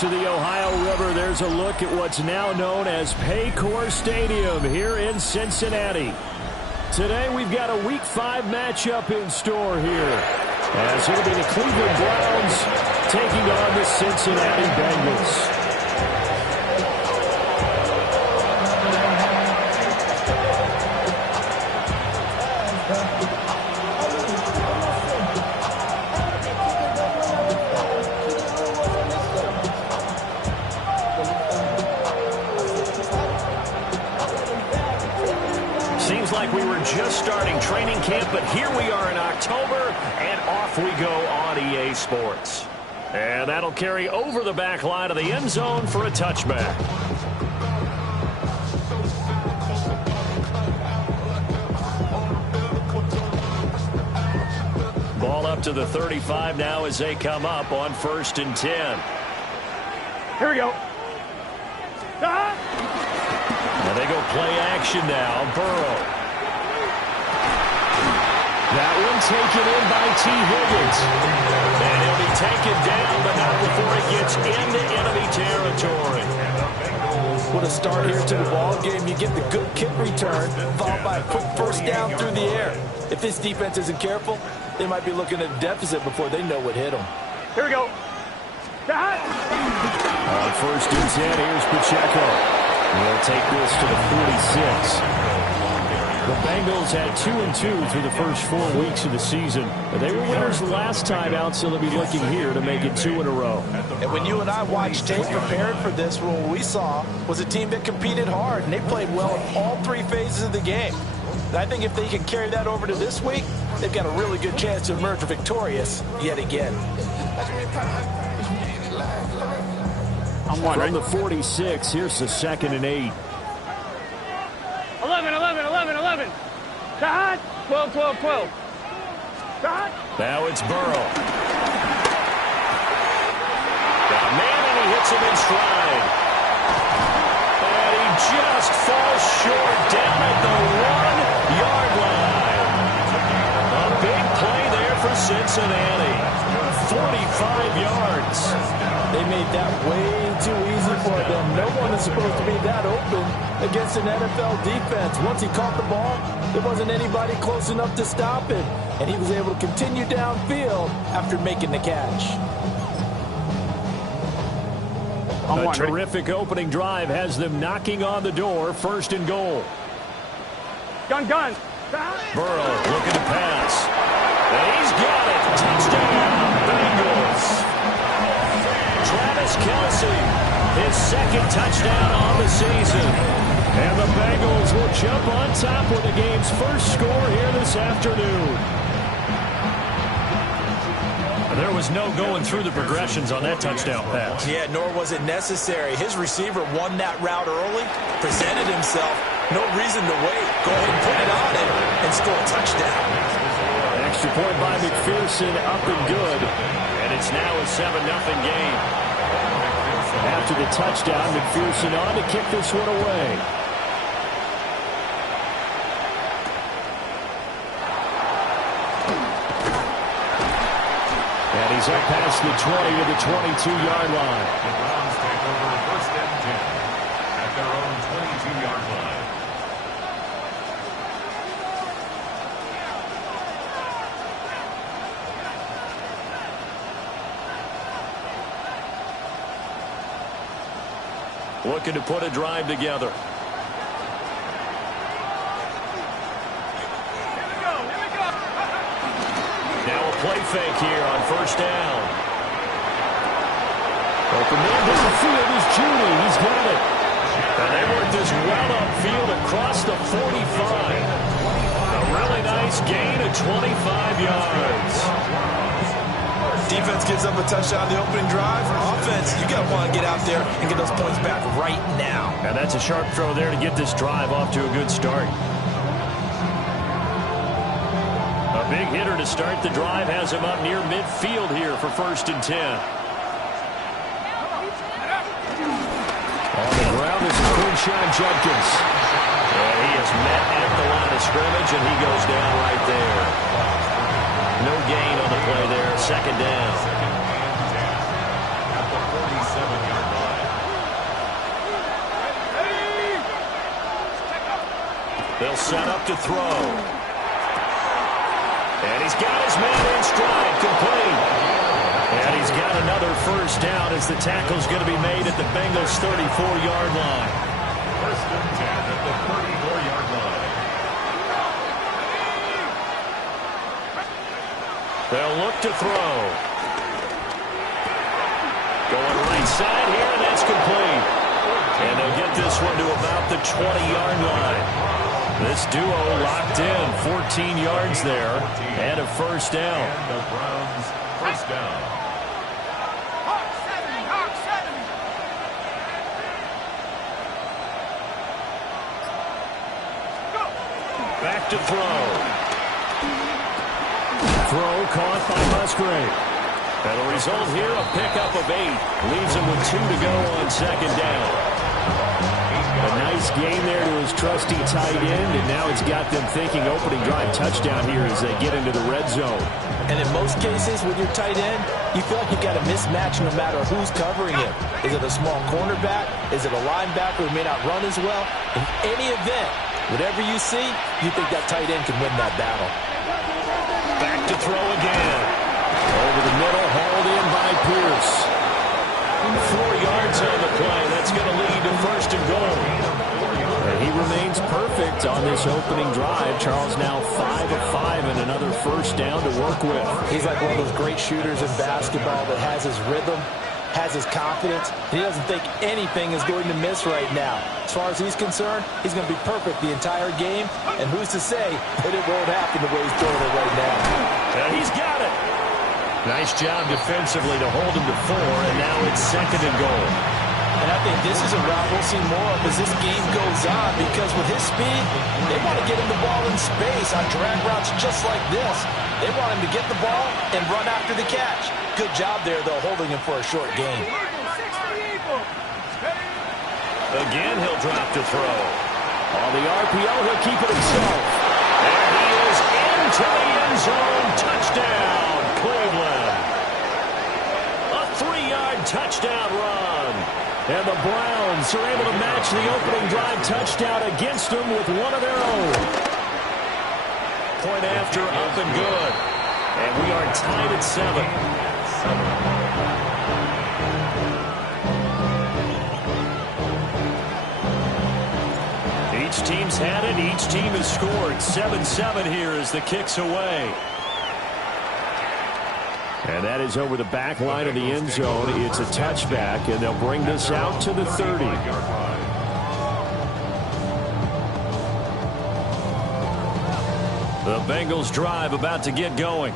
To the Ohio River, there's a look at what's now known as Paycor Stadium here in Cincinnati. Today we've got a Week 5 matchup in store here, as it'll be the Cleveland Browns taking on the Cincinnati Bengals. Seems like we were just starting training camp, but here we are in October, and off we go on EA Sports. And that'll carry over the back line of the end zone for a touchback. Ball up to the 35 now as they come up on 1st and 10. Here we go. And they go play action now. Burrow. That one taken in by T. Higgins. And he'll be taken down, but not before it gets into enemy territory. What a start here to the ball game. You get the good kick return, followed by a quick first down through the air. If this defense isn't careful, they might be looking at a deficit before they know what hit them. Here we go. On 1st and 10, here's Pacheco. He'll take this to the 46. The Bengals had 2-2 through the first 4 weeks of the season. They were winners last time out, so they'll be looking here to make it 2 in a row. And when you and I watched tape preparing for this, what we saw was a team that competed hard, and they played well in all 3 phases of the game. And I think if they can carry that over to this week, they've got a really good chance to emerge victorious yet again. From the 46, here's the 2nd and 8. 11. 12. Now it's Burrow. Got man, and he hits him in stride. And he just falls short down at the 1-yard line. A big play there for Cincinnati. 45 yards. They made that way too easy for them. No one is supposed to be that open against an NFL defense. Once he caught the ball, there wasn't anybody close enough to stop him. And he was able to continue downfield after making the catch. A terrific opening drive has them knocking on the door. 1st and goal. Gun. Burrow looking to pass. And he's got it. Touchdown, Bengals. Travis Kelce, his 2nd touchdown on the season. And the Bengals will jump on top with the game's first score here this afternoon. There was no going through the progressions on that touchdown pass. Yeah, nor was it necessary. His receiver won that route early, presented himself. No reason to wait. Go ahead and put it on him and score a touchdown. Extra point by McPherson, up and good. And it's now a 7-0 game. After the touchdown, McPherson on to kick this one away. And he's up past the 20 to the 22-yard line. The Browns take over 1st and 10 at their own 22-yard line. Looking to put a drive together. Now a play fake here on 1st down. Open man down the field is Judy. He's got it. And they work this well upfield across the 45. A really nice gain of 25 yards. Defense gives up a touchdown the opening drive. Offense, you got to want to get out there and get those points back right now. And that's a sharp throw there to get this drive off to a good start. A big hitter to start the drive has him up near midfield here for 1st and 10. On the ground is Quinshon Judkins. And he is met at the line of scrimmage, and he goes down right there. No gain on the play there. 2nd down. At the 47-yard They'll set up to throw. And he's got his man in stride, complete. And he's got another first down as the tackle's going to be made at the Bengals' 34-yard line. First and 10 at the 34-yard line. They'll look to throw. Going right side here, and that's complete. And they'll get this one to about the 20-yard line. This duo locked in, 14 yards there, and a first down. And the Browns first down. Back to throw. Throw caught by Musgrave. And the result here, a pickup of 8. Leaves him with 2 to go on second down. A nice game there to his trusty tight end, and now it's got them thinking opening drive touchdown here as they get into the red zone. And in most cases with your tight end, you feel like you got a mismatch no matter who's covering him. Is it a small cornerback? Is it a linebacker who may not run as well? In any event, whatever you see, you think that tight end can win that battle. Back to throw again. Over the middle, hauled in by Pierce. 4 yards on the play. That's going to lead to first and goal. And he remains perfect on this opening drive. Charles now 5 of 5 and another first down to work with. He's like one of those great shooters in basketball that has his rhythm, has his confidence. He doesn't think anything is going to miss right now. As far as he's concerned, he's going to be perfect the entire game. And who's to say that it won't happen the way he's throwing it right now? And he's got it. Nice job defensively to hold him to 4, and now it's second and goal. And I think this is a route we'll see more of as this game goes on, because with his speed, they want to get him the ball in space on drag routes just like this. They want him to get the ball and run after the catch. Good job there, though, holding him for a short game. Again, he'll drop to throw. On the RPO, he'll keep it himself. There he is into the end zone. Touchdown, Cleveland. A 3-yard touchdown run. And the Browns are able to match the opening drive touchdown against them with one of their own. Point after, up and good. And we are tied at 7. Each team's had it. Each team has scored. 7-7 here as the kick's away. And that is over the back line of the end zone. It's a touchback, and they'll bring this out to the 30. The Bengals drive about to get going.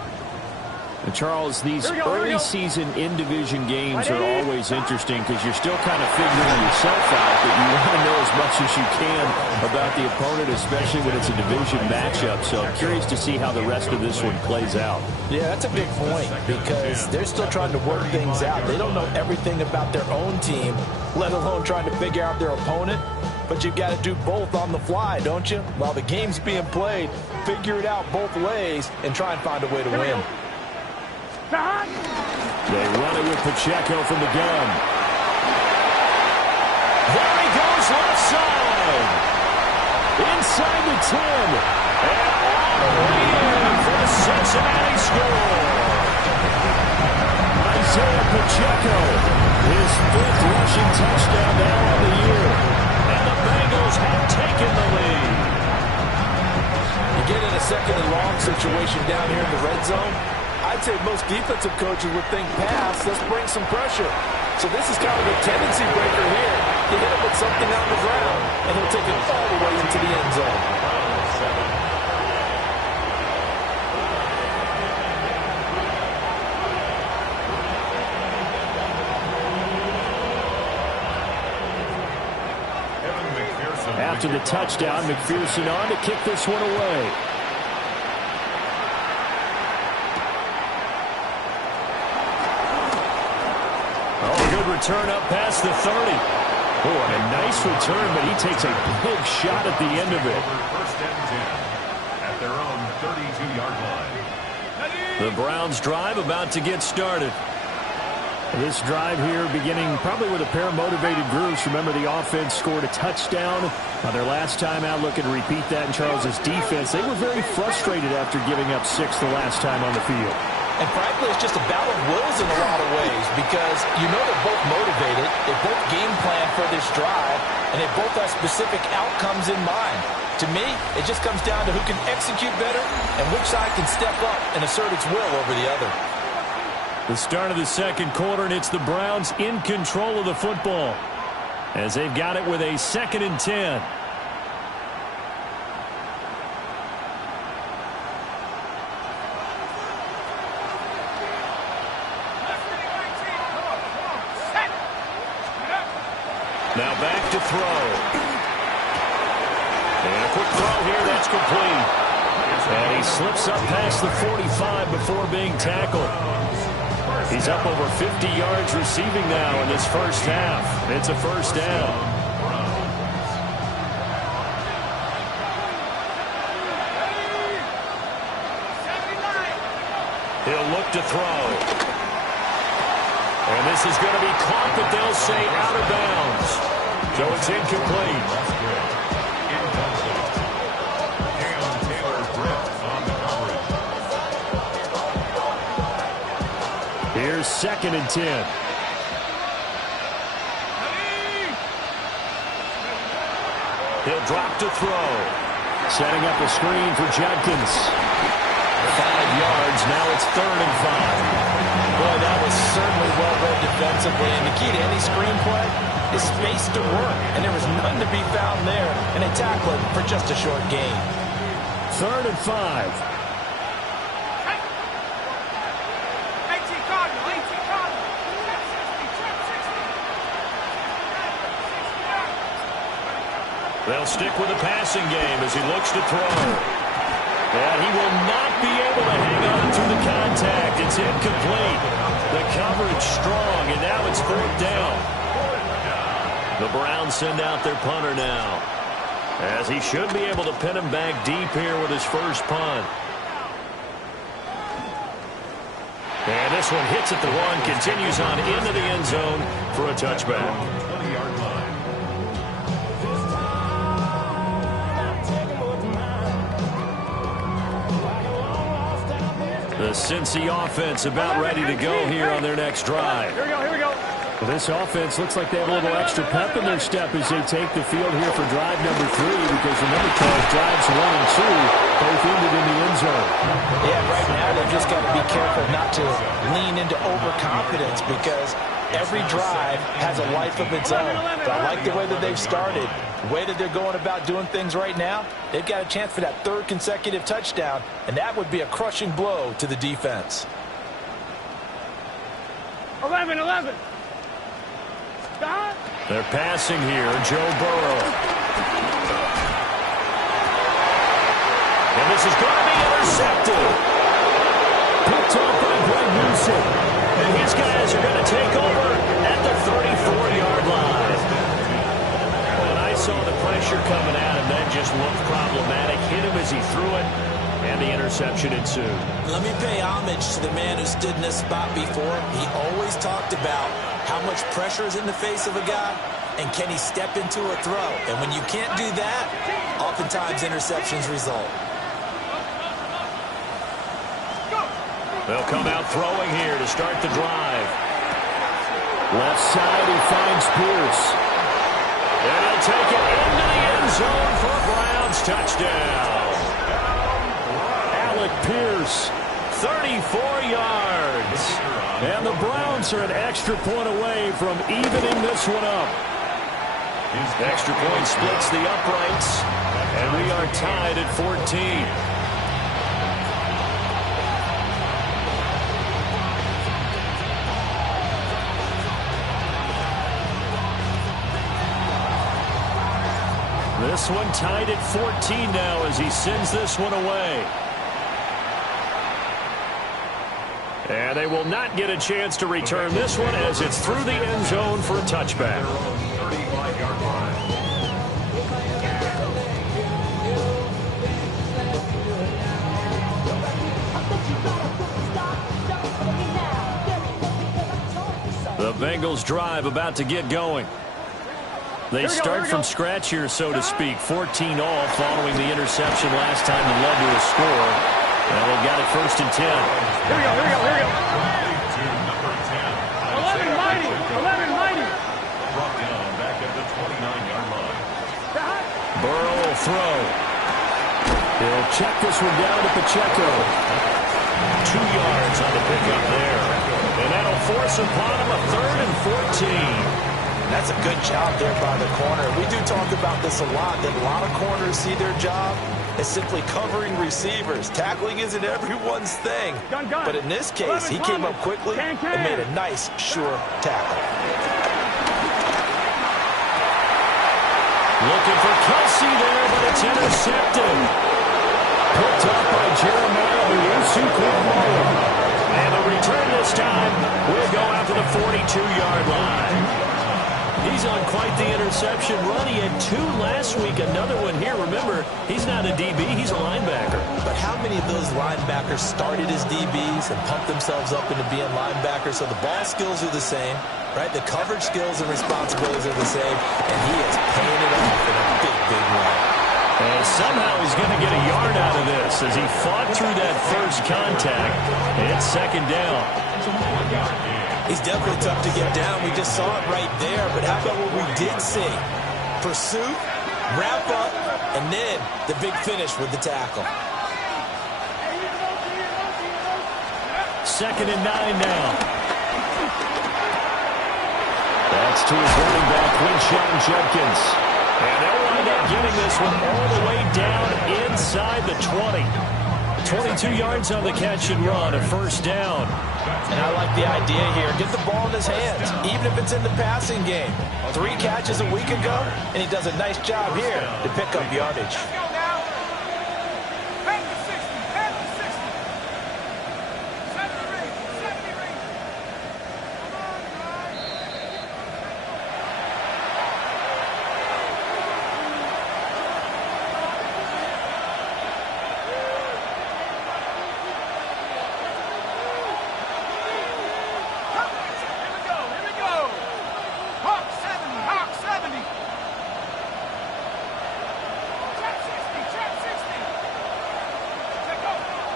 And Charles, these early season in-division games are always interesting because you're still kind of figuring yourself out, but you want to know as much as you can about the opponent, especially when it's a division matchup. So I'm curious to see how the rest of this one plays out. Yeah, that's a big point because they're still trying to work things out. They don't know everything about their own team, let alone trying to figure out their opponent. But you've got to do both on the fly, don't you? While the game's being played, figure it out both ways and try and find a way to win. They run it with Pacheco from the gun. There he goes left side. Inside the 10. And all the way in for the Cincinnati score. Isaiah Pacheco, his 5th rushing touchdown now on the year. And the Bengals have taken the lead. You get in a second and long situation down here in the red zone, I'd say most defensive coaches would think pass, let's bring some pressure. So this is kind of a tendency breaker here. You hit him with something on the ground, and he'll take it all the way into the end zone. After the touchdown, McPherson on to kick this one away. Return up past the 30. Oh, and a nice return, but he takes a big shot at the end of it. First and 10 at their own 32-yard line. The Browns drive about to get started. This drive here beginning probably with a pair of motivated groups. Remember, the offense scored a touchdown their last time out. Looking to repeat that in Charles' defense. They were very frustrated after giving up 6 the last time on the field. And frankly, it's just a battle of wills in a lot of ways because you know they're both motivated, they both game plan for this drive, and they both have specific outcomes in mind. To me, it just comes down to who can execute better and which side can step up and assert its will over the other. The start of the second quarter, and it's the Browns in control of the football as they've got it with a 2nd and 10. Now back to throw. And a quick throw here, that's complete. And he slips up past the 45 before being tackled. He's up over 50 yards receiving now in this first half. It's a first down. He'll look to throw. And this is going to be caught, but they'll say out of bounds. So it's incomplete. Here's 2nd and 10. He'll drop to throw. Setting up a screen for Judkins. 5 yards. Now it's 3rd and 5. Boy, that was certainly well read defensively. And the key to any screenplay is space to work. And there was none to be found there. And they tackle it for just a short gain. 3rd and 5. They'll stick with the passing game as he looks to throw. And he will not be able to hang on through the contact. It's incomplete. The coverage strong, and now it's 4th down. The Browns send out their punter now, as he should be able to pin him back deep here with his first punt. And this one hits at the 1, continues on into the end zone for a touchback. 20-yard line. The Cincy offense about ready to go here on their next drive. Here we go, here we go. Well, this offense looks like they have a little extra pep in their step as they take the field here for drive number 3, because remember, Charles, drives 1 and 2 both ended in the end zone. Yeah, right now they've just got to be careful not to lean into overconfidence because every drive has a life of its own. But I like the way that they've started. The way that they're going about doing things right now, they've got a chance for that 3rd consecutive touchdown, and that would be a crushing blow to the defense. 11. They're passing here, Joe Burrow. And this is going to be intercepted. Picked off by Greg Newsom. And his guys are going to take over at the 34-yard line. And I saw the pressure coming at him. That just looked problematic. Hit him as he threw it, and the interception ensued. Let me pay homage to the man who stood in this spot before. He always talked about how much pressure is in the face of a guy, and can he step into a throw? And when you can't do that, oftentimes interceptions result. They'll come out throwing here to start the drive. Left side, he finds Pierce. And he'll take it into the end zone for a Browns touchdown. Alec Pierce, 34 yards. And the Browns are an extra point away from evening this one up. Extra point splits the uprights, and we are tied at 14. This one tied at 14 now as he sends this one away. And they will not get a chance to return this one as it's through the end zone for a touchback. 35-yard line. Bengals drive about to get going. They start from scratch here, so to speak. 14 all following the interception last time that led to a score. Now they've got it 1st and 10. Here we go, here we go, here we go. 11 mighty, 11 mighty. Brought down back at the 29-yard line. Burrow will throw. He'll check this one down to Pacheco. 2 yards on the pickup there. And that'll force upon him a 3rd and 14. That's a good job there by the corner. We do talk about this a lot, that a lot of corners see their job as simply covering receivers. Tackling isn't everyone's thing. But in this case, he came up quickly and made a nice, sure tackle. Looking for Kelsey there, but it's intercepted. Picked up by Jeremiah Owusu-Koramoah. And the return this time will go out to the 42-yard line. He's on quite the interception run. He had 2 last week, another one here. Remember, he's not a DB, he's a linebacker. But how many of those linebackers started as DBs and pumped themselves up into being linebackers? So the ball skills are the same, right? The coverage skills and responsibilities are the same, and he is paying it off in a big, big way. And somehow he's going to get a yard out of this as he fought through that first contact. It's 2nd down. He's definitely tough to get down. We just saw it right there. But how about what we did see? Pursuit, wrap up, and then the big finish with the tackle. 2nd and 9 now. That's to his running back, Quinshon Judkins. And they'll wind up getting this one all the way down inside the 20. 22 yards on the catch and run, a 1st down. And I like the idea here. Get the ball in his hands, even if it's in the passing game. 3 catches a week ago, and he does a nice job here to pick up yardage.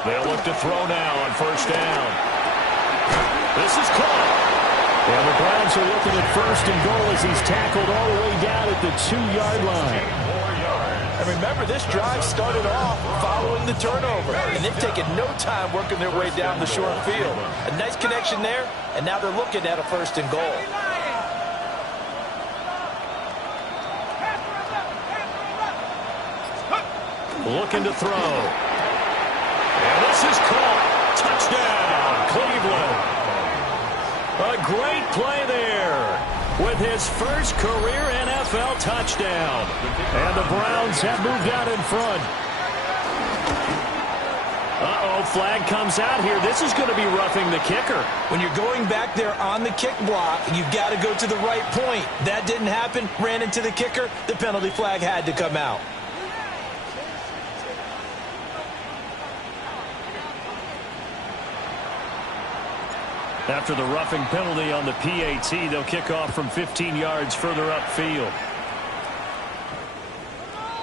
They'll look to throw now on 1st down. This is caught. And the Browns are looking at 1st and goal as he's tackled all the way down at the 2-yard line. And remember, this drive started off following the turnover, and they've taken no time working their way down the short field. A nice connection there, and now they're looking at a 1st and goal. Looking to throw. And this is caught. Touchdown, Cleveland. A great play there with his first career NFL touchdown. And the Browns have moved out in front. Uh-oh, flag comes out here. This is going to be roughing the kicker. When you're going back there on the kick block, you've got to go to the right point. That didn't happen. Ran into the kicker. The penalty flag had to come out. After the roughing penalty on the PAT, they'll kick off from 15 yards further upfield.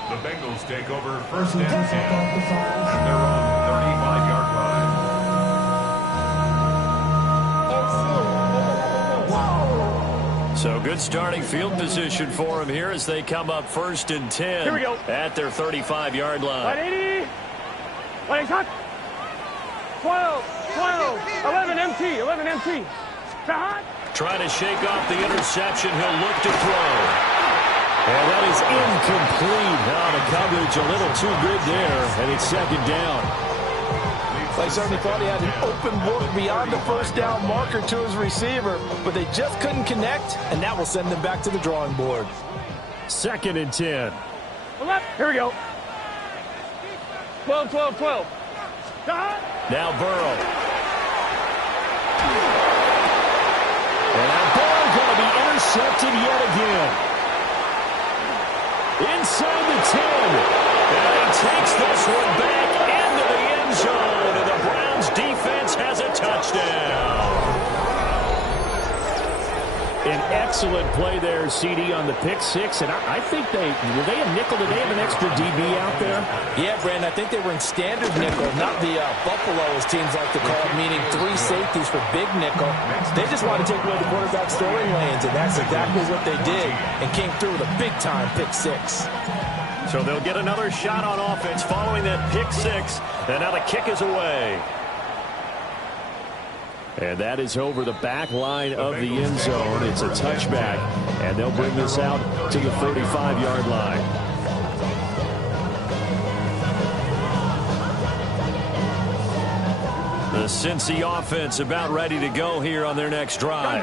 The Bengals take over 1st and 10 at their own 35-yard line. So good starting field position for him here as they come up 1st and 10 Here we go. at their 35-yard line. 180. 180. 12, 11 MT, 11 MT. Trying to shake off the interception. He'll look to throw. And that is incomplete. Now the coverage a little too good there, and it's 2nd down. They certainly thought he had an open look beyond the 1st down marker to his receiver, but they just couldn't connect, and that will send them back to the drawing board. 2nd and 10. Here we go. 12, 12, 12. Now Burrow. And that ball going to be intercepted yet again. Inside the 10. And he takes this one back into the end zone. And the Browns defense has a touchdown. An excellent play there, CD, on the pick six. And I think were they a nickel? Did they have an extra DB out there? Yeah, Brandon, I think they were in standard nickel, not the Buffalo, as teams like to call it, meaning 3 safeties for big nickel. They just wanted to take away the quarterback's throwing lanes, and that's exactly what they did, and came through with a big-time pick six. So they'll get another shot on offense following that pick six. And now the kick is away. And that is over the back line of the end zone. It's a touchback. And they'll bring this out to the 35-yard line. The Cincy offense about ready to go here on their next drive.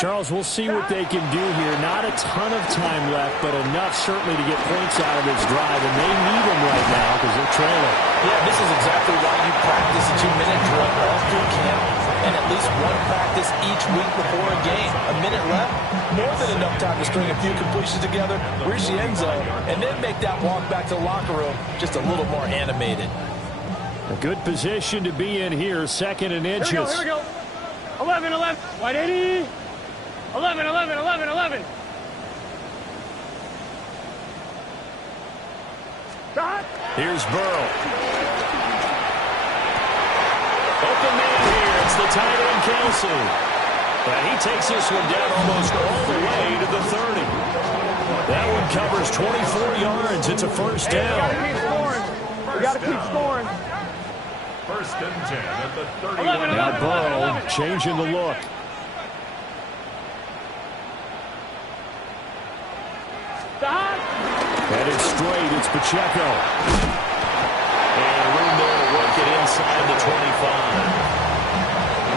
Charles, we'll see what they can do here. Not a ton of time left, but enough certainly to get points out of this drive. And they need them right now because they're trailing. Yeah, this is exactly why you practice a 2-minute drill all through camp and at least one practice each week before a game. A minute left, more than enough time to string a few completions together, reach the end zone, and then make that walk back to the locker room just a little more animated. A good position to be in here, 2nd and inches. Here we go. 11, 11. Wide 80. 11, 11, 11, 11. Shot. Here's Burrow. Open man here. It's the tight end, Kelsey. And he takes this one down almost all the way to the 30. That one covers 24 yards. It's a first down. We got to keep scoring. 1st and 10 at the 30. Now Burrow changing the look. Headed straight, it's Pacheco. And room there to work it inside the 25.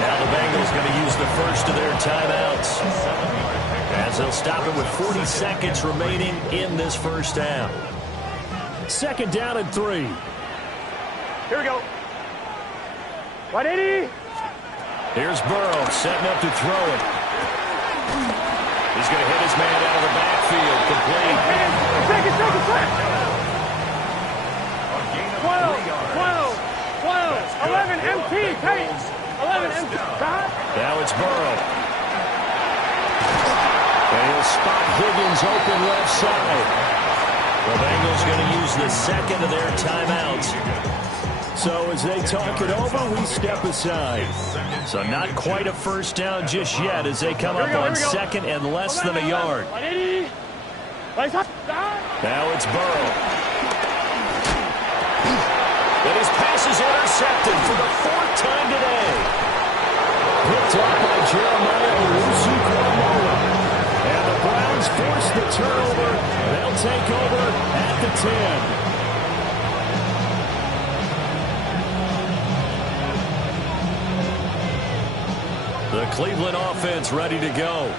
Now the Bengals going to use the first of their timeouts, as they'll stop it with 40 seconds remaining in this first half. 2nd down and 3. Here we go. 180. Here's Burrow setting up to throw it. He's going to hit his man out of the backfield. Complete. Second. 12, 11 MT. Tate. 11 MT. Now it's Burrow. And he'll spot Higgins open left side. The Bengals going to use the 2nd of their timeouts. So as they talk it over, we step aside. So not quite a first down just yet as they come up on 2nd and less than a yard. Now it's Burrow. And his pass is intercepted for the 4th time today. Picked up by Jeremiah Owusu-Koramoah. And the Browns force the turnover. They'll take over at the 10. The Cleveland offense ready to go.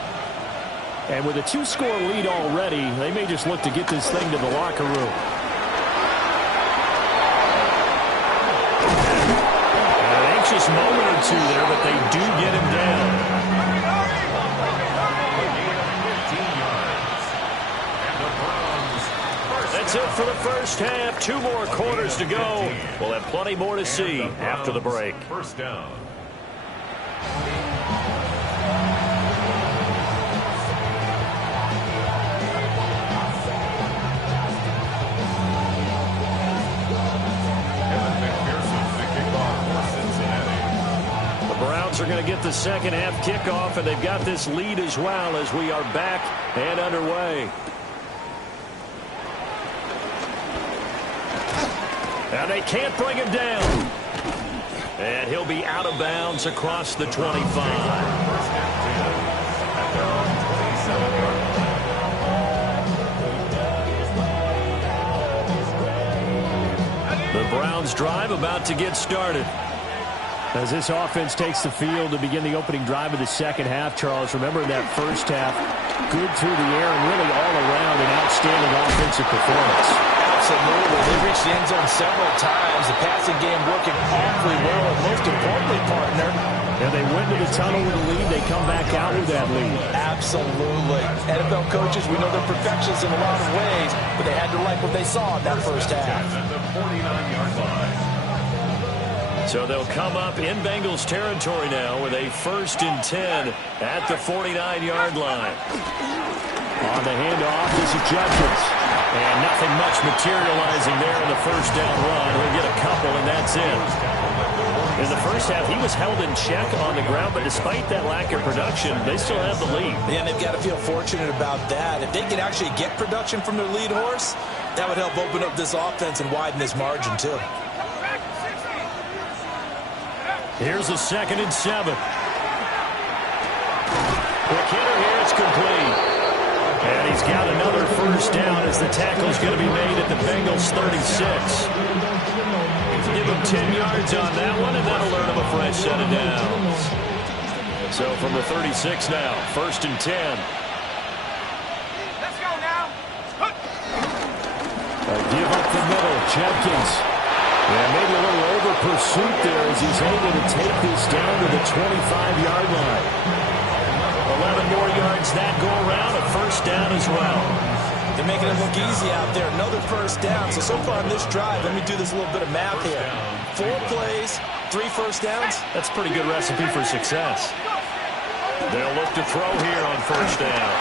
And with a 2-score lead already, they may just look to get this thing to the locker room. An anxious moment or two there, but they do get him down. That's it for the first half. 2 more quarters to go. We'll have plenty more to see after the break. First down. Are going to get the second half kickoff, and they've got this lead as well as we are back and underway. Now they can't bring him down. And he'll be out of bounds across the 25. The Browns drive about to get started. As this offense takes the field to begin the opening drive of the second half, Charles, remember in that first half, good through the air and really all around an outstanding offensive performance. Absolutely. They reached the end zone several times. The passing game working awfully well, and most importantly, partner. And they went to the tunnel with a lead. They come back out with that lead. Absolutely. NFL coaches, we know they're perfectionists in a lot of ways, but they had to like what they saw in that first half. At the 49-yard line. So they'll come up in Bengals territory now with a 1st and 10 at the 49-yard line. On the handoff, this is Judkins. And nothing much materializing there in the first down run. He'll get a couple, and that's it. In the first half, he was held in check on the ground, but despite that lack of production, they still have the lead. And they've got to feel fortunate about that. If they can actually get production from their lead horse, that would help open up this offense and widen this margin, too. Here's a 2nd and 7. Quick hitter here, it's complete. And he's got another first down as the tackle's going to be made at the Bengals 36. Give him 10 yards on that one, and that'll earn him a fresh set of downs. So from the 36 now, 1st and 10. Let's go now. Give up the middle, Jenkins. Yeah, maybe a little over pursuit there as he's able to take this down to the 25-yard line. 11 more yards that go around, a first down as well. They're making it look easy out there. Another first down. So far on this drive, let me do this little bit of math here. 4 plays, 3 first downs. That's a pretty good recipe for success. They'll look to throw here on first down.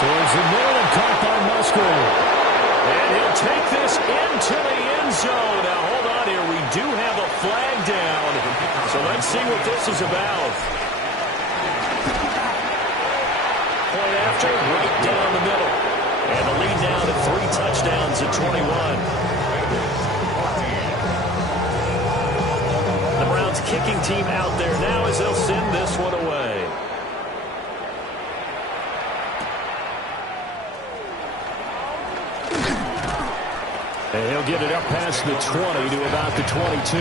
Towards the middle and caught by Musgrave. And he'll take this into the end zone. Now, hold on here. We do have a flag down. So let's see what this is about. Point after, right down the middle. And the lead down to 3 touchdowns at 21. The Browns kicking team out there now as they'll send this one away. And he'll get it up past the 20 to about the 22.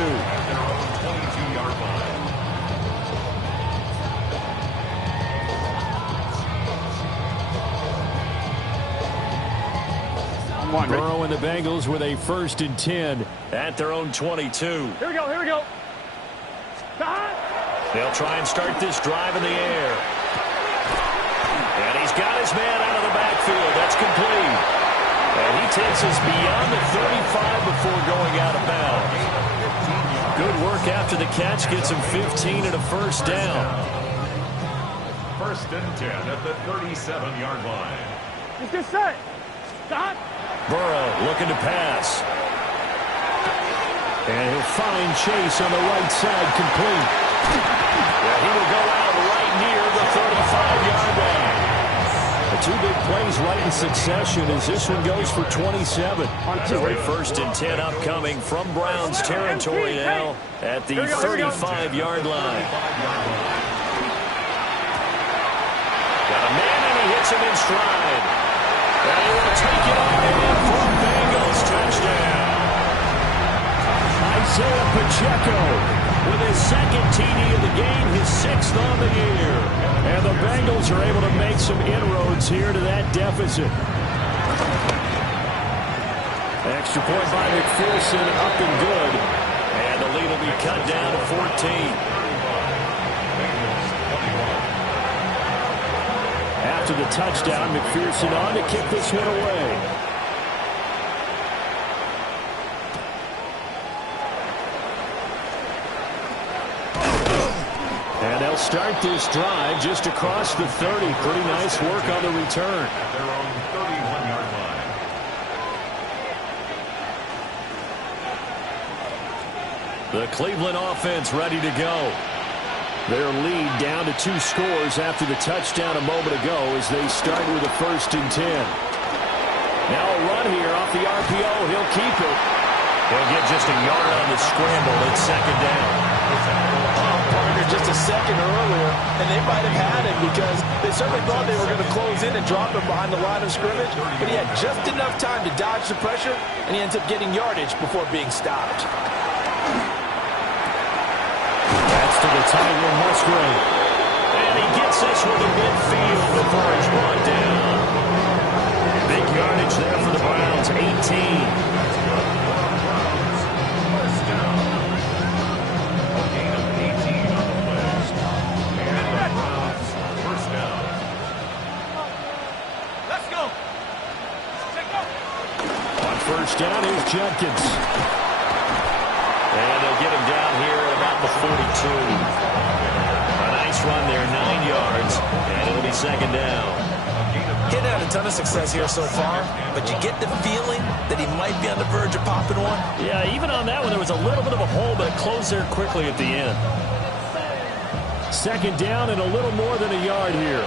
Burrow and the Bengals with a 1st and 10 at their own 22. Here we go, here we go. They'll try and start this drive in the air. And he's got his man out of the backfield. That's complete. And he takes us beyond the 35 before going out of bounds. Good work after the catch. Gets him 15 and a first down. 1st and 10 at the 37-yard line. Let's get set. Stop. Burrow looking to pass. And he'll find Chase on the right side, complete. Yeah, he will go out right near the 35-yard line. The 2 big plays right in succession as this one goes for 27. So a 1st and 10 upcoming from Browns territory now at the 35-yard line. Got a man and he hits him in stride. And he will take it on in for a Bengals touchdown. Isaiah Pacheco with his 2nd TD of the game, his 6th on the year. And the Bengals are able to make some inroads here to that deficit. Extra point by McPherson, up and good. And the lead will be cut down to 14. After the touchdown, McPherson on to kick this one away. And they'll start this drive just across the 30. Pretty nice work on the return. At their own 31-yard line. The Cleveland offense ready to go. Their lead down to 2 scores after the touchdown a moment ago as they start with a 1st and 10. Now a run here off the RPO. He'll keep it. He'll get just a yard on the scramble at 2nd down. Partner just a second earlier, and they might have had him because they certainly thought they were going to close in and drop him behind the line of scrimmage, but he had just enough time to dodge the pressure, and he ends up getting yardage before being stopped. That's to the tight end, Musgrave. And he gets this with the midfield before he's brought down. Big yardage there for the Browns, 18. First down is Jenkins. And they'll get him down here at about the 42. A nice run there, 9 yards, and it'll be second down. He's had a ton of success here so far, but you get the feeling that he might be on the verge of popping one. Yeah, even on that one, there was a little bit of a hole, but it closed there quickly at the end. Second down and a little more than a yard here.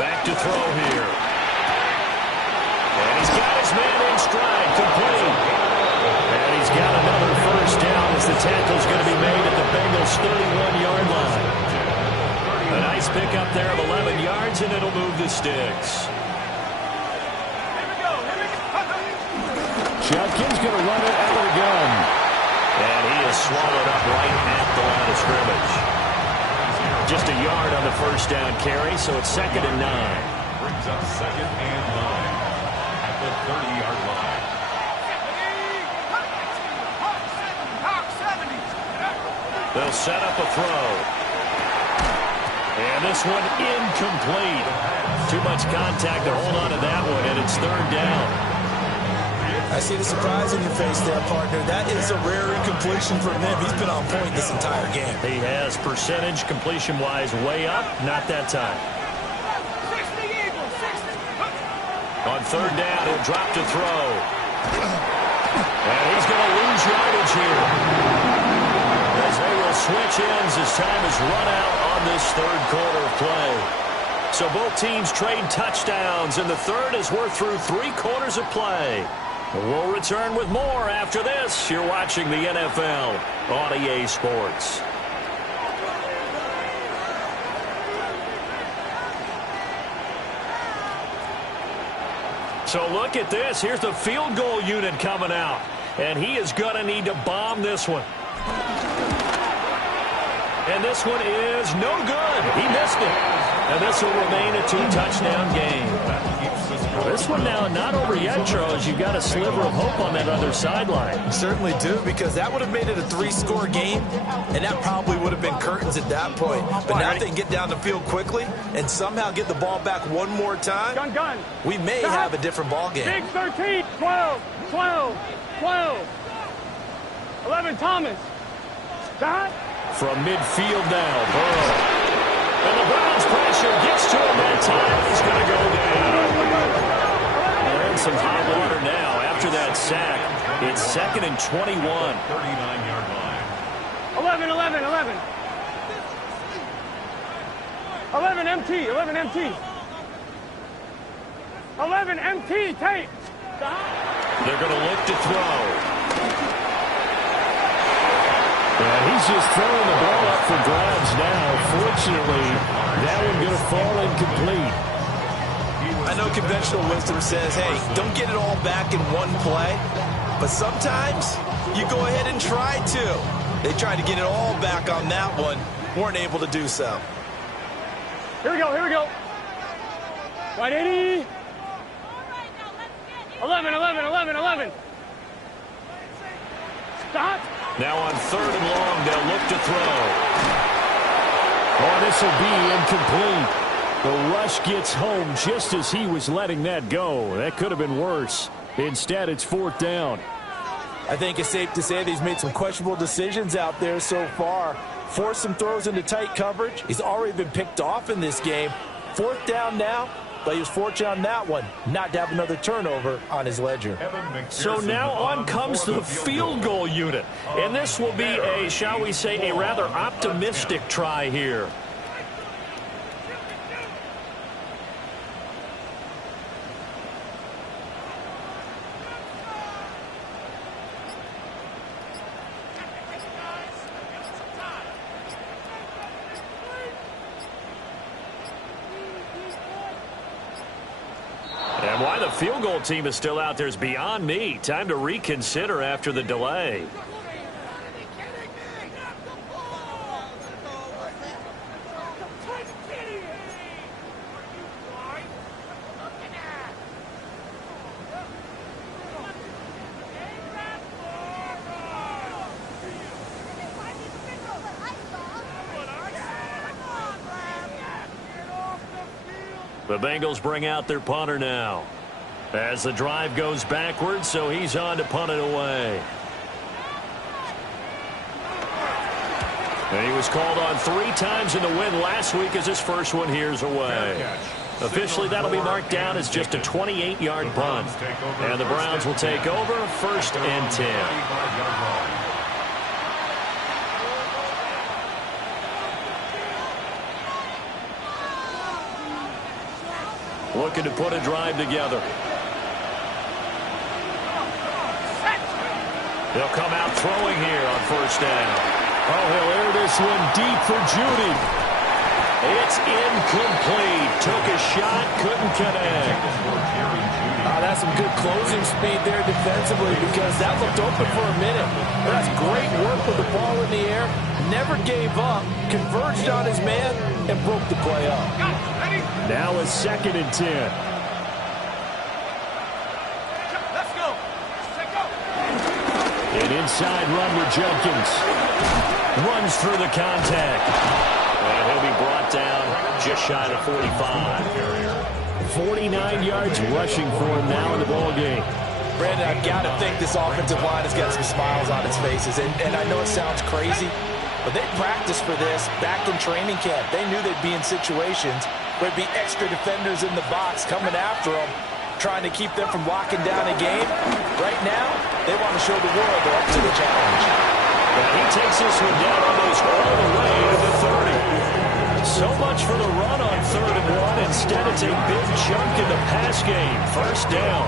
Back to throw here. And he's got his man in stride, complete. And he's got another first down as the tackle's going to be made at the Bengals' 31-yard line. A nice pickup there of 11 yards, and it'll move the sticks. Judkins going to run it out of the gun. And he is swallowed up right at the line of scrimmage. Just a yard on the first down carry, so it's second and 9. Brings up second and 9 at the 30-yard line. They'll set up a throw. And this one incomplete. Too much contact to hold on to that one, and it's third down. I see the surprise in your face there, partner. That is a rare incompletion from him. He's been on point this entire game. He has percentage completion-wise way up. Not that time. 60 Eagles, 60. On third down, he'll drop to throw. And he's going to lose yardage here. As they will switch ends as time is run out on this third quarter of play. So both teams trade touchdowns, and the third as we're through 3 quarters of play. We'll return with more after this. You're watching the NFL on EA Sports. So look at this. Here's the field goal unit coming out. And he is going to need to bomb this one. And this one is no good. He missed it. And this will remain a 2-touchdown game. This one now not over yet, Charles. You've got a sliver of hope on that other sideline. You certainly do, because that would have made it a 3-score game, and that probably would have been curtains at that point. But now if they can get down the field quickly and somehow get the ball back one more time, Gun. we may have a different ball game. Big 13, 12, 12, 12. 11, Thomas. Stop. From midfield now, Burrow. And the Browns pressure gets to him that time. He's going to go down. They're in some hot water now after that sack. It's second and 21. 39-yard line. 11, 11, 11. 11 MT, 11 MT. 11 MT, tape. They're going to look to throw. Yeah, he's just throwing the ball up for grabs now. Fortunately, that one going to fall incomplete. I know conventional wisdom says, hey, don't get it all back in one play. But sometimes you go ahead and try to. They tried to get it all back on that one. Weren't able to do so. Here we go. Right, 80. 11. Stop. Now on third and long, they'll look to throw. Oh, this will be incomplete. The rush gets home just as he was letting that go. That could have been worse. Instead, it's fourth down. I think it's safe to say that he's made some questionable decisions out there so far. Forced some throws into tight coverage. He's already been picked off in this game. Fourth down now, but he was fortunate on that one not to have another turnover on his ledger. So now on comes the field goal unit. And this will be a, shall we say, a rather optimistic try here. And why the field goal team is still out there is beyond me. Time to reconsider after the delay. The Bengals bring out their punter now. As the drive goes backwards, so he's on to punt it away. And he was called on 3 times in the win last week as his first one here's away. Officially, that'll be marked down as just a 28-yard punt. And the Browns will take over 1st and 10. Looking to put a drive together. They'll come out throwing here on 1st down. Oh, he'll air this one deep for Judy. It's incomplete. Took a shot, couldn't connect. That's some good closing speed there defensively because that looked open for a minute. That's great work with the ball in the air. Never gave up, converged on his man, and broke the play up. Now a 2nd and 10. An inside run with Jenkins. Runs through the contact. And he'll be brought down just shy of 45. 49 yards rushing for him now in the ball game. Brandon, I've got to think this offensive line has got some smiles on its faces. And I know it sounds crazy, but they practiced for this back in training camp. They knew they'd be in situations where there'd be extra defenders in the box coming after them, trying to keep them from locking down a game. Right now, they want to show the world they're up to the challenge. And he takes this one down almost all the way to the 30. So much for the run on 3rd and 1. Instead, it's a big chunk in the pass game. 1st down.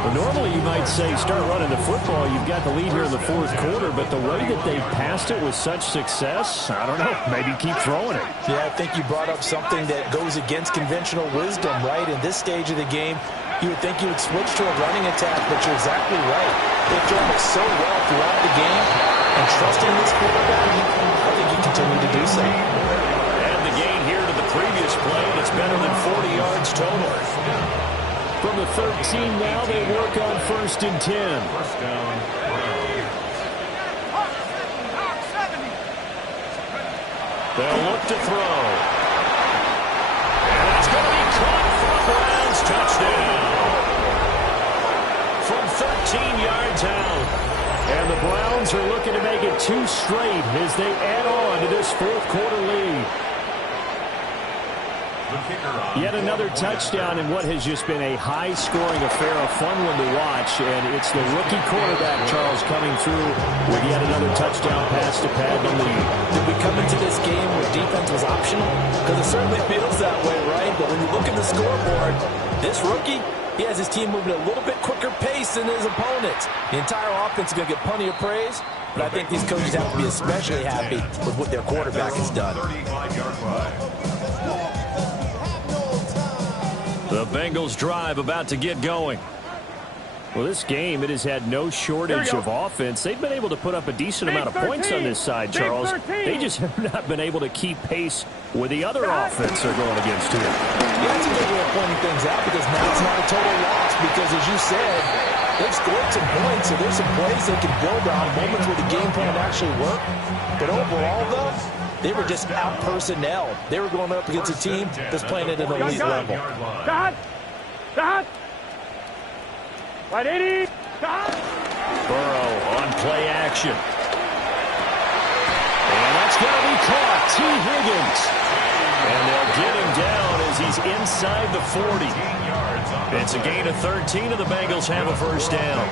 Well, normally you might say start running the football. You've got the lead here in the 4th quarter, but the way that they passed it with such success, I don't know, maybe keep throwing it. Yeah, I think you brought up something that goes against conventional wisdom, right? In this stage of the game, you would think you would switch to a running attack, but you're exactly right. They've thrown it so well throughout the game, and trusting this quarterback, I think you continue to do so. And the gain here to the previous play, and it's better than 40 yards total. From the 13 now, they work on 1st and 10. They'll look to throw. And it's going to be caught for a Browns touchdown. From 13 yards out. And the Browns are looking to make it 2 straight as they add on to this 4th quarter lead. Yet another touchdown in what has just been a high-scoring affair, a fun one to watch. And it's the rookie quarterback, Charles, coming through with yet another touchdown pass to pad the lead. Did we come into this game where defense was optional? Because it certainly feels that way, right? But when you look at the scoreboard, this rookie, he has his team moving at a little bit quicker pace than his opponents. The entire offense is going to get plenty of praise, but I think these coaches have to be especially happy with what their quarterback has done. The Bengals drive about to get going. Well, this game, it has had no shortage of offense. They've been able to put up a decent amount of points on this side, Charles. They just have not been able to keep pace with the other offense they're going against here. Yeah, that's a good way of pointing things out because now it's not a total loss because, as you said, they've scored some points, so there's some plays they can build on, moments where the game plan actually worked. But overall, though, they were just out-personnel. They were going up against a team that's playing at an elite level. Right, 80. Burrow on play action. And that's going to be caught. T. Higgins. And they'll get him down as he's inside the 40. It's a gain of 13, and the Bengals have a 1st down.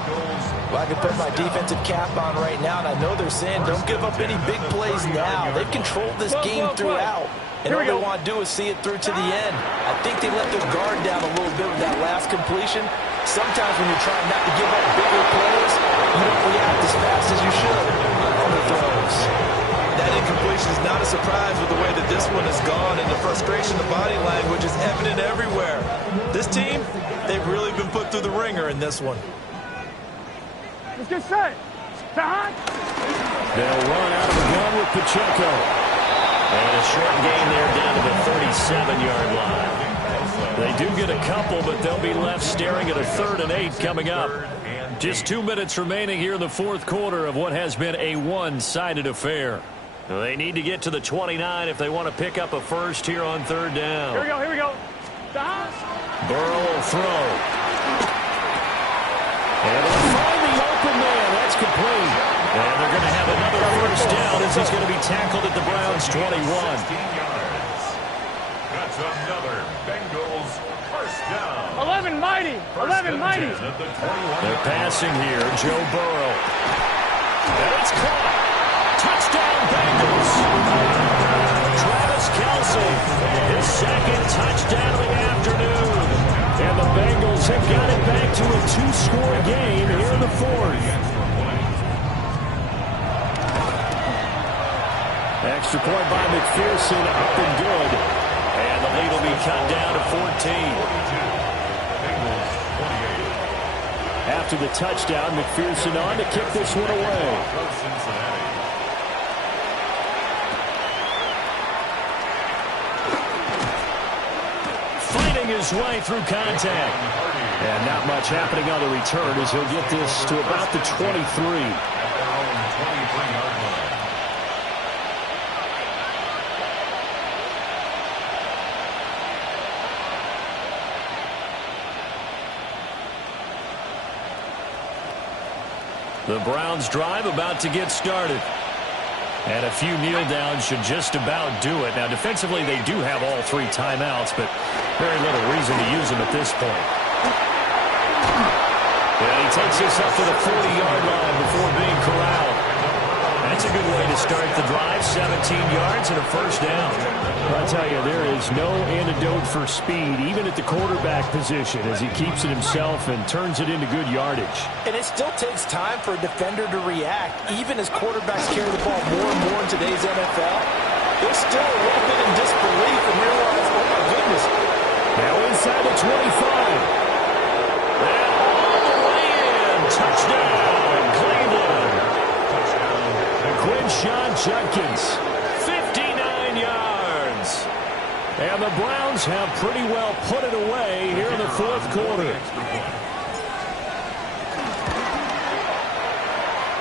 Well, I can put my defensive cap on right now, and I know they're saying don't give up any big plays now. They've controlled this game throughout, and all they want to do is see it through to the end. I think they let their guard down a little bit with that last completion. Sometimes when you're trying not to give up bigger plays, you don't react as fast as you should on the throws. That incompletion is not a surprise with the way that this one has gone, and the frustration, the body language is evident everywhere. This team, they've really been put through the ringer in this one. Let's get set. Behind. They'll run out of the gun with Pacheco. And a short gain there down to the 37-yard line. They do get a couple, but they'll be left staring at a 3rd and 8 coming up. Just 2 minutes remaining here in the 4th quarter of what has been a one-sided affair. They need to get to the 29 if they want to pick up a first here on 3rd down. Here we go. Burrow will throw. And they'll find the open man. That's complete. And they're going to have another first down as he's going to be tackled at the Browns' 21. 16 yards. That's another Bengals first down. 11 mighty. 11 mighty. They're passing here. Joe Burrow. And it's caught. Touchdown, Bengals. Travis Kelce, his second touchdown of the afternoon. And the Bengals have got it back to a two-score game here in the fourth. Extra point by McPherson, up and good. And the lead will be cut down to 14. After the touchdown, McPherson on to kick this one away. Fighting his way through contact. And not much happening on the return as he'll get this to about the 23. The Browns drive about to get started. And a few kneel downs should just about do it. Now, defensively, they do have all three timeouts, but very little reason to use them at this point. And he takes this up to the 40-yard line before being corralled. That's a good way to start the drive. 17 yards and a first down. I'll tell you, there is no antidote for speed, even at the quarterback position, as he keeps it himself and turns it into good yardage. And it still takes time for a defender to react, even as quarterbacks carry the ball more and more in today's NFL. They're still a little bit in disbelief and realize, oh my goodness. Now inside the 25. And all the way in. Touchdown, Cleveland. Quinshawn Judkins, 59 yards. And the Browns have pretty well put it away here in the fourth quarter.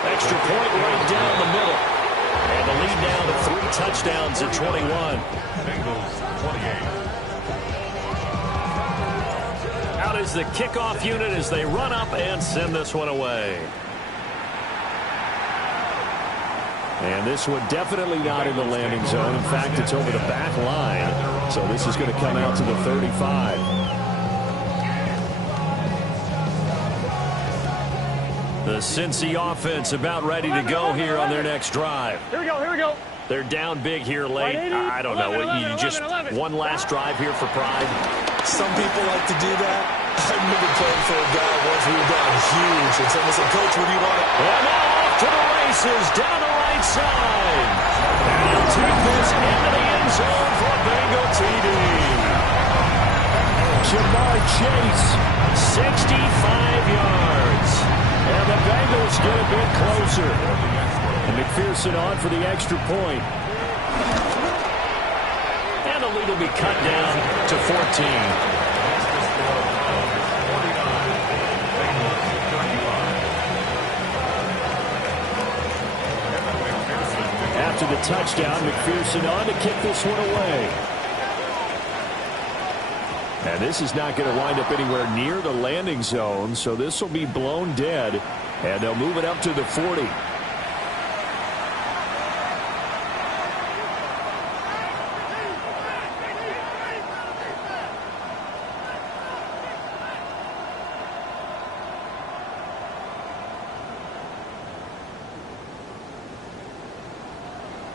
Extra point right down the middle. And the lead down to 3 touchdowns at 21. Bengals 28. Out is the kickoff unit as they run up and send this one away. And this one definitely not in the landing zone. In fact, it's over the back line. So this is going to come out to the 35. The Cincy offense about ready to go here on their next drive. Here we go, here we go. They're down big here late. I don't know. You just one last drive here for pride. Some people like to do that. I remember playing for a guy once we were down huge, and someone said, Coach, what do you want? And now off to the races, down the right side. And he'll take this into the end zone for a Bengal TD. Jamar Chase, 65 yards. And the Bengals get a bit closer. And McPherson on for the extra point. And the lead will be cut down to 14. After the touchdown, McPherson on to kick this one away. And this is not going to wind up anywhere near the landing zone, so this will be blown dead, and they'll move it up to the 40.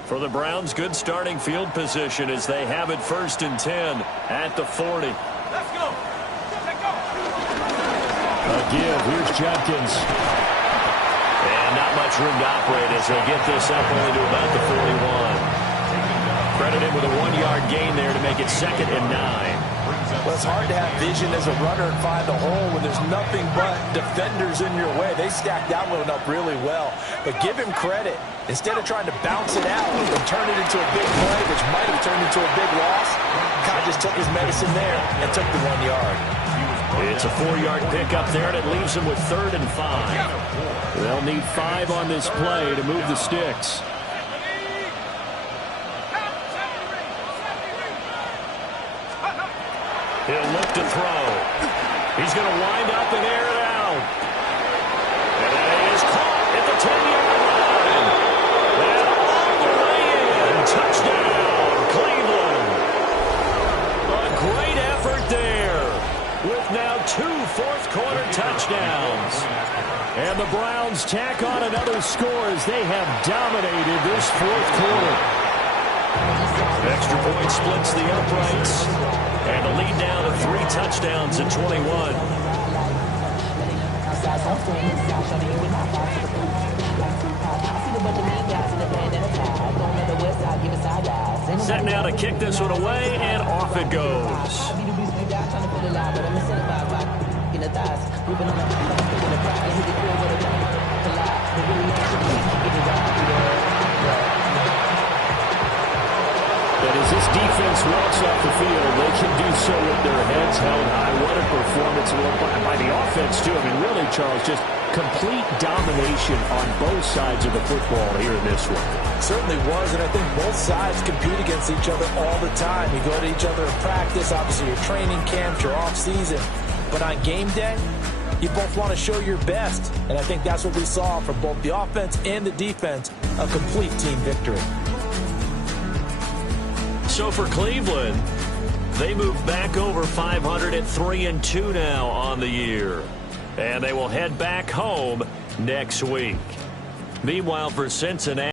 For the Browns, good starting field position as they have it 1st and 10 at the 40. Let's go. Let's go. A give. Here's Judkins. And not much room to operate as they get this up only to about the 41. Credit him with a 1-yard gain there to make it 2nd and 9. Well, it's hard to have vision as a runner and find a hole when there's nothing but defenders in your way. They stacked that one up really well. But give him credit. Instead of trying to bounce it out and turn it into a big play, which might have turned into a big loss, Kai just took his medicine there and took the 1 yard. It's a 4-yard pickup there, and it leaves them with 3rd and 5. They'll need 5 on this play to move the sticks. He'll look to throw. He's going to wind up and air it out. 10-yard line. And all the way in. Touchdown, Cleveland. A great effort there with now 2 fourth-quarter touchdowns. And the Browns tack on another score as they have dominated this fourth quarter. Extra point splits the uprights. And the lead down to 3 touchdowns at 21. Set now to kick this one away, and off it goes. And as this defense walks off the field, they can do so with their heads held high. What a performance by the offense, too. I mean, really, Charles, just complete domination on both sides of the football here in this one. Certainly was, and I think both sides compete against each other all the time. You go to each other in practice, obviously your training camps, your off-season. But on game day, you both want to show your best. And I think that's what we saw from both the offense and the defense, a complete team victory. So for Cleveland, they move back over 500 at 3-2 now on the year. And they will head back home next week. Meanwhile, for Cincinnati,